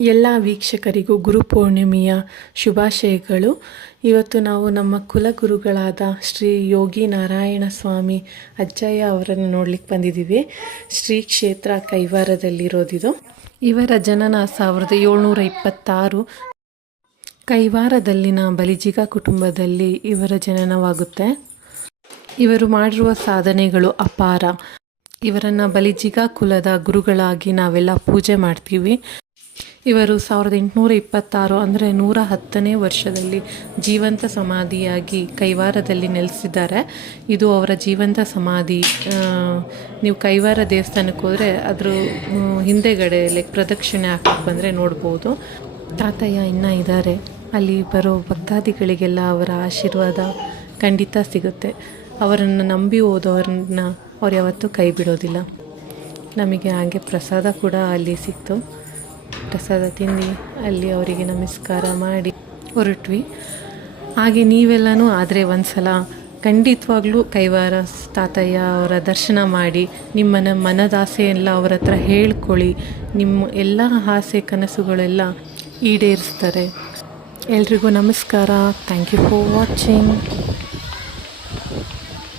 ಎಲ್ಲ ವೀಕ್ಷಕರಿಗೂ ಗುರುಪೂರ್ಣಿಮೆಯ ಶುಭಾಶಯಗಳು. ಇವತ್ತು ನಾವು ನಮ್ಮ ಕುಲಗುರುಗಳಾದ ಶ್ರೀ ಯೋಗಿ ನಾರಾಯಣ ಸ್ವಾಮಿ ಅಜ್ಜಯ್ಯ ಅವರನ್ನು ನೋಡ್ಲಿಕ್ಕೆ ಬಂದಿದ್ದೀವಿ. ಶ್ರೀ ಕ್ಷೇತ್ರ ಕೈವಾರದಲ್ಲಿರೋದಿದು ಇವರ ಜನನ ಸಾವಿರದ ಏಳ್ನೂರ ಇಪ್ಪತ್ತಾರು. ಕೈವಾರದಲ್ಲಿನ ಬಲಿಜಿಗ ಕುಟುಂಬದಲ್ಲಿ ಇವರ ಜನನವಾಗುತ್ತೆ. ಇವರು ಮಾಡಿರುವ ಸಾಧನೆಗಳು ಅಪಾರ. ಇವರನ್ನು ಬಲಿಜಿಗ ಕುಲದ ಗುರುಗಳಾಗಿ ನಾವೆಲ್ಲ ಪೂಜೆ ಮಾಡ್ತೀವಿ. ಇವರು ಸಾವಿರದ ಎಂಟುನೂರ ಇಪ್ಪತ್ತಾರು ಅಂದರೆ ನೂರ ಹತ್ತನೇ ವರ್ಷದಲ್ಲಿ ಜೀವಂತ ಸಮಾಧಿಯಾಗಿ ಕೈವಾರದಲ್ಲಿ ನೆಲೆಸಿದ್ದಾರೆ. ಇದು ಅವರ ಜೀವಂತ ಸಮಾಧಿ. ನೀವು ಕೈವಾರ ದೇವಸ್ಥಾನಕ್ಕೆ ಹೋದರೆ ಅದ್ರ ಹಿಂದೆಗಡೆ ಲೈಕ್ ಪ್ರದಕ್ಷಿಣೆ ಹಾಕಕ್ಕೆ ಬಂದರೆ ನೋಡ್ಬೋದು. ತಾತಯ್ಯ ಇನ್ನೂ ಇದ್ದಾರೆ. ಅಲ್ಲಿ ಬರೋ ಭಕ್ತಾದಿಗಳಿಗೆಲ್ಲ ಅವರ ಆಶೀರ್ವಾದ ಖಂಡಿತ ಸಿಗುತ್ತೆ. ಅವರನ್ನು ನಂಬಿ ಹೋದವ್ರನ್ನ ಅವ್ರು ಯಾವತ್ತೂ ಕೈ ಬಿಡೋದಿಲ್ಲ. ನಮಗೆ ಹಾಗೆ ಪ್ರಸಾದ ಕೂಡ ಅಲ್ಲಿ ಸಿಕ್ತು. ಪ್ರಸಾದ ತಿಂದು ಅಲ್ಲಿ ಅವರಿಗೆ ನಮಸ್ಕಾರ ಮಾಡಿ ಹೊರಟ್ವಿ. ಹಾಗೆ ನೀವೆಲ್ಲನೂ ಆದರೆ ಒಂದು ಸಲ ಖಂಡಿತವಾಗ್ಲೂ ಕೈವಾರ ತಾತಯ್ಯ ಅವರ ದರ್ಶನ ಮಾಡಿ ನಿಮ್ಮನ ಮನದಾಸೆ ಎಲ್ಲ ಅವರ ಹತ್ರ ಹೇಳ್ಕೊಳ್ಳಿ. ನಿಮ್ಮ ಎಲ್ಲ ಆಸೆ ಕನಸುಗಳೆಲ್ಲ ಈಡೇರಿಸ್ತಾರೆ. ಎಲ್ರಿಗೂ ನಮಸ್ಕಾರ. Thank you for watching